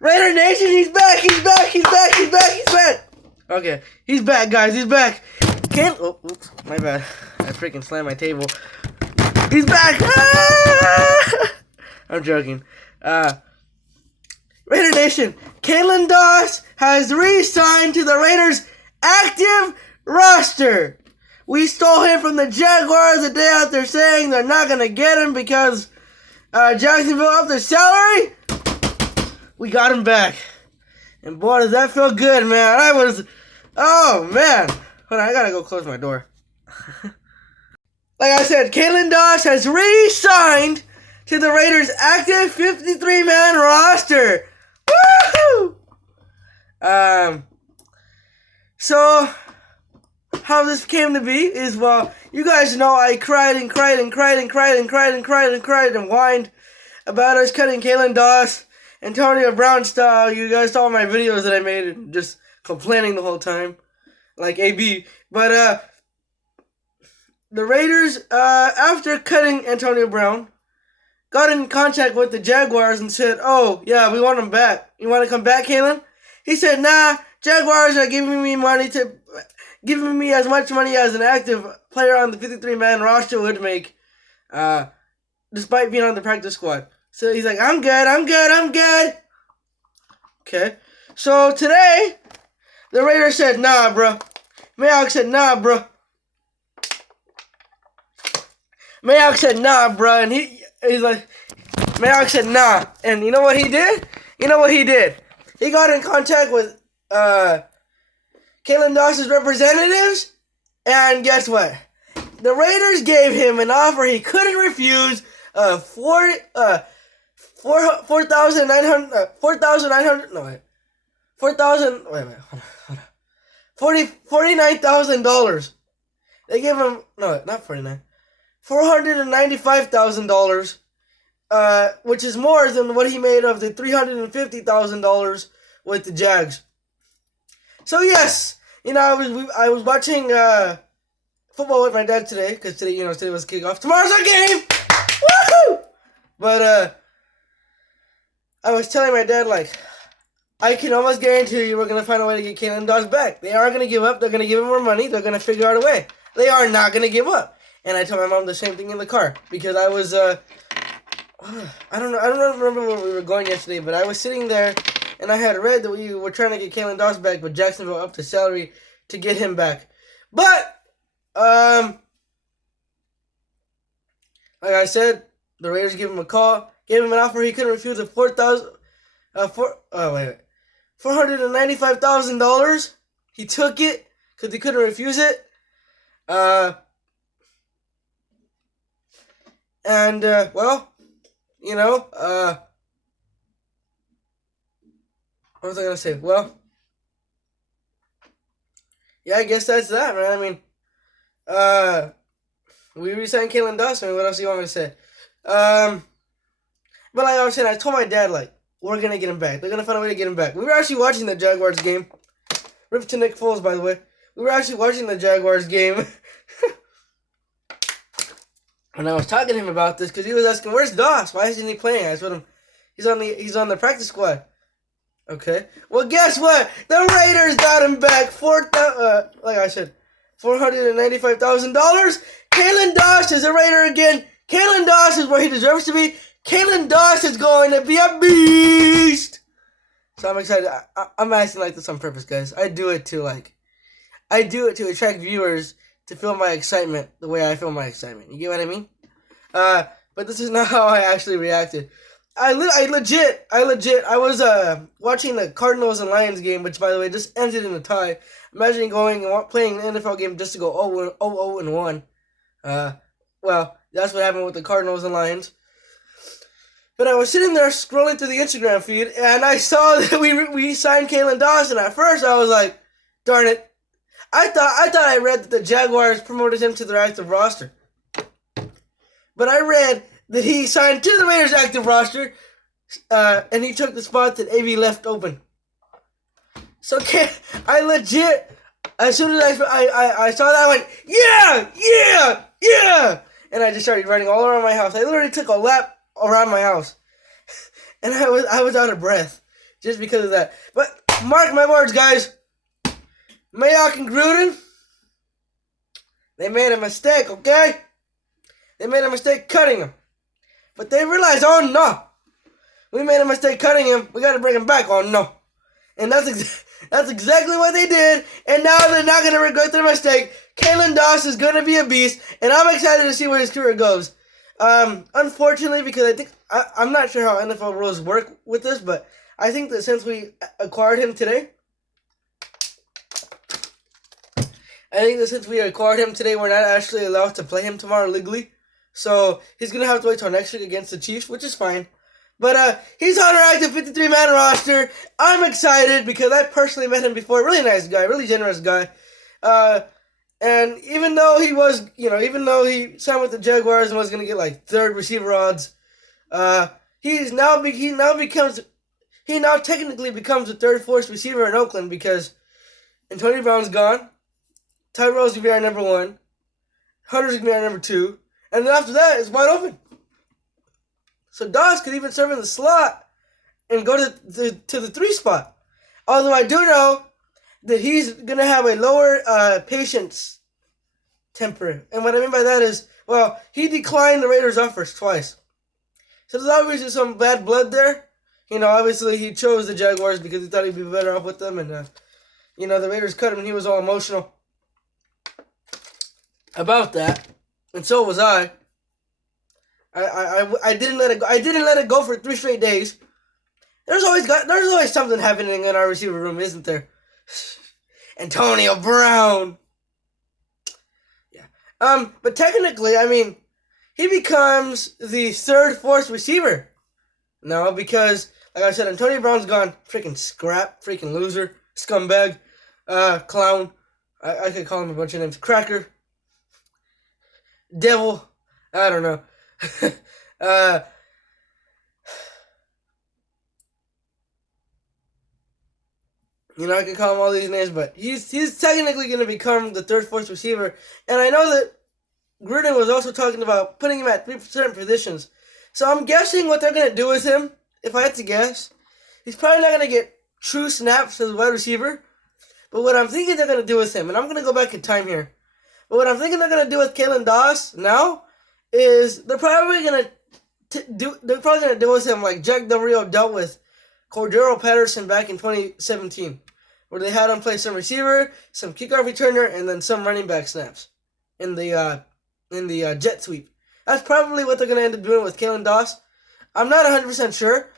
Raider Nation, he's back, he's back, he's back, he's back, he's back. Okay, he's back, guys, he's back. Oh, oops, my bad. I freaking slammed my table. He's back. Ah! I'm joking. Raider Nation, Keelen Doss has re-signed to the Raiders' active roster. We stole him from the Jaguars the day after saying they're not going to get him because Jacksonville upped their salary. We got him back. And boy, does that feel good, man. Oh, man. Hold on, I got to go close my door. Like I said, Keelen Doss has re-signed to the Raiders' active 53-man roster. Woohoo! So how this came to be is, well, you guys know I cried and whined about us cutting Keelen Doss, Antonio Brown style. You guys saw my videos that I made, just complaining the whole time, like AB. But the Raiders, after cutting Antonio Brown, got in contact with the Jaguars and said, "Oh, yeah, we want him back. You want to come back, Keelen?" He said, "Nah, Jaguars are giving me as much money as an active player on the 53-man roster would make, despite being on the practice squad." So he's like, I'm good. Okay. So today, the Raiders said, "Nah, bro." Mayock said, "Nah, bro." Mayock said, "Nah, bro." And he's like, Mayock said, "Nah." And you know what he did? He got in contact with Keelen Doss's representatives, and guess what? The Raiders gave him an offer he couldn't refuse of $49,000. They gave him, no, not 49, $495,000, which is more than what he made of the $350,000 with the Jags. So yes, I was watching football with my dad today, because today was kickoff. Tomorrow's our game! Woohoo! But I was telling my dad, like, I can almost guarantee you we're going to find a way to get Keelen Doss back. They aren't going to give up. They're going to give him more money. They're going to figure out a way. They are not going to give up. And I told my mom the same thing in the car, because I was, I don't remember where we were going yesterday, but I was sitting there, and I had read that we were trying to get Keelen Doss back, but Jacksonville upped the salary to get him back. But, like I said, the Raiders gave him a call, gave him an offer he couldn't refuse of $495,000. He took it because he couldn't refuse it. Well, what was I gonna say? Well, yeah, I guess that's that, man. I mean, we re-signed Keelen Doss. I mean, what else do you want me to say? But like I was saying, I told my dad, like, we're gonna get him back. They're gonna find a way to get him back. We were actually watching the Jaguars game. Rip to Nick Foles, by the way. We were actually watching the Jaguars game. And I was talking to him about this because he was asking, "Where's Doss? Why isn't he playing?" I told him, he's on the practice squad. Okay. Well, guess what? The Raiders got him back. Like I said, $495,000. Keelen Doss is a Raider again. Keelen Doss is where he deserves to be. Keelen Doss is going to be a beast. So I'm excited. I'm acting like this on purpose, guys. I do it to attract viewers to feel my excitement the way I feel my excitement. You get what I mean? But this is not how I actually reacted. I was watching the Cardinals and Lions game, which, by the way, just ended in a tie. Imagine going and playing an NFL game just to go 0-1. Well, that's what happened with the Cardinals and Lions. But I was sitting there scrolling through the Instagram feed, and I saw that we signed Keelen Doss, and at first I was like, darn it. I thought I read that the Jaguars promoted him to their active roster. But I read that he signed to the Raiders' active roster, and he took the spot that AB left open. So I legit, as soon as I saw that, I went, yeah! And I just started running all around my house. I literally took a lap around my house. And I was out of breath. just because of that. But mark my words, guys. Mayock and Gruden, they made a mistake, okay? They made a mistake cutting him. But they realized, oh no, we made a mistake cutting him. We got to bring him back, oh no. And that's exactly what they did. And now they're not going to regret their mistake. Keelen Doss is going to be a beast. And I'm excited to see where his career goes. Unfortunately, because I'm not sure how NFL rules work with this, but I think that since we acquired him today, we're not actually allowed to play him tomorrow legally. So he's going to have to wait till next week against the Chiefs, which is fine. But he's on our active 53-man roster. I'm excited because I personally met him before. Really nice guy, really generous guy. And even though he was, even though he signed with the Jaguars and was going to get like third receiver odds, he now technically becomes the third, fourth receiver in Oakland because Antonio Brown's gone. Tyro's going to be our number one. Hunter's going to be our number two. And then after that, it's wide open. So Doss could even serve in the slot and go to the 3 spot. Although I do know that he's going to have a lower patience temper. And what I mean by that is, well, he declined the Raiders' offers twice. So there's obviously some bad blood there. Obviously he chose the Jaguars because he thought he'd be better off with them. And, the Raiders cut him and he was all emotional about that. And so was I. I didn't let it go. I didn't let it go for 3 straight days. There's always something happening in our receiver room, isn't there? Antonio Brown. Yeah. But technically, he becomes the third, fourth receiver. No, because like I said, Antonio Brown's gone. Freaking scrap, freaking loser, scumbag, clown. I could call him a bunch of names. Cracker. Devil. I don't know. I could call him all these names, but he's technically going to become the third, fourth receiver. And I know that Gruden was also talking about putting him at 3 certain positions. So I'm guessing what they're going to do with him, if I had to guess, he's probably not going to get true snaps as a wide receiver. But what I'm thinking they're going to do with him, and I'm going to go back in time here, but what I'm thinking they're going to do with Keelen Doss now is they're probably going to do with him like Jack Del Rio dealt with Cordero Patterson back in 2017, where they had him play some receiver, some kickoff returner, and then some running back snaps in the jet sweep. That's probably what they're going to end up doing with Keelen Doss. I'm not 100% sure,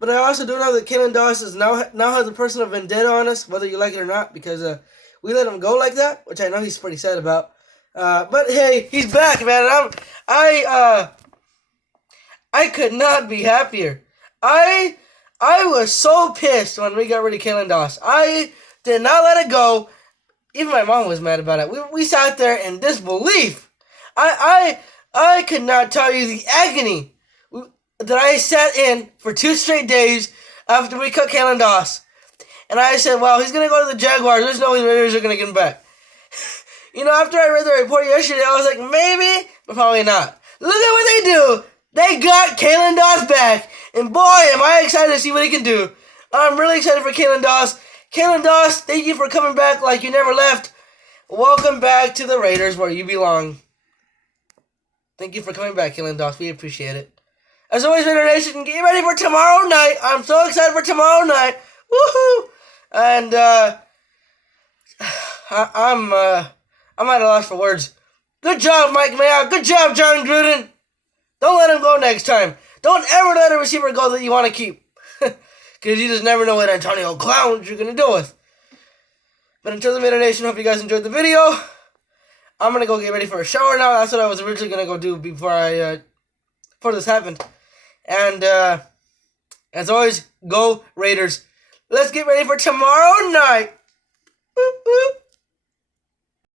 but I also do know that Keelen Doss is now has a personal vendetta on us, whether you like it or not, because we let him go like that, which I know he's pretty sad about. But hey, he's back, man. I could not be happier. I was so pissed when we got rid of Keelen Doss. I did not let it go. Even my mom was mad about it. We sat there in disbelief. I could not tell you the agony that I sat in for 2 straight days after we cut Keelen Doss. And I said, well, he's going to go to the Jaguars. There's no way the Raiders are going to get him back. After I read the report yesterday, I was like, maybe, but probably not. Look at what they do. They got Keelen Doss back. And boy, am I excited to see what he can do. I'm really excited for Keelen Doss. Keelen Doss, thank you for coming back like you never left. Welcome back to the Raiders where you belong. Thank you for coming back, Keelen Doss. We appreciate it. As always, Raider Nation, get ready for tomorrow night. I'm so excited for tomorrow night. Woohoo! And, I'm at a loss for words. Good job, Mike Mayock. Good job, John Gruden. Don't let him go next time. Don't ever let a receiver go that you want to keep. Because you just never know what Antonio clowns you're going to deal with. But until the Raider Nation, hope you guys enjoyed the video. I'm going to go get ready for a shower now. That's what I was originally going to go do before this happened. And, as always, go Raiders. Let's get ready for tomorrow night. Whoop, whoop.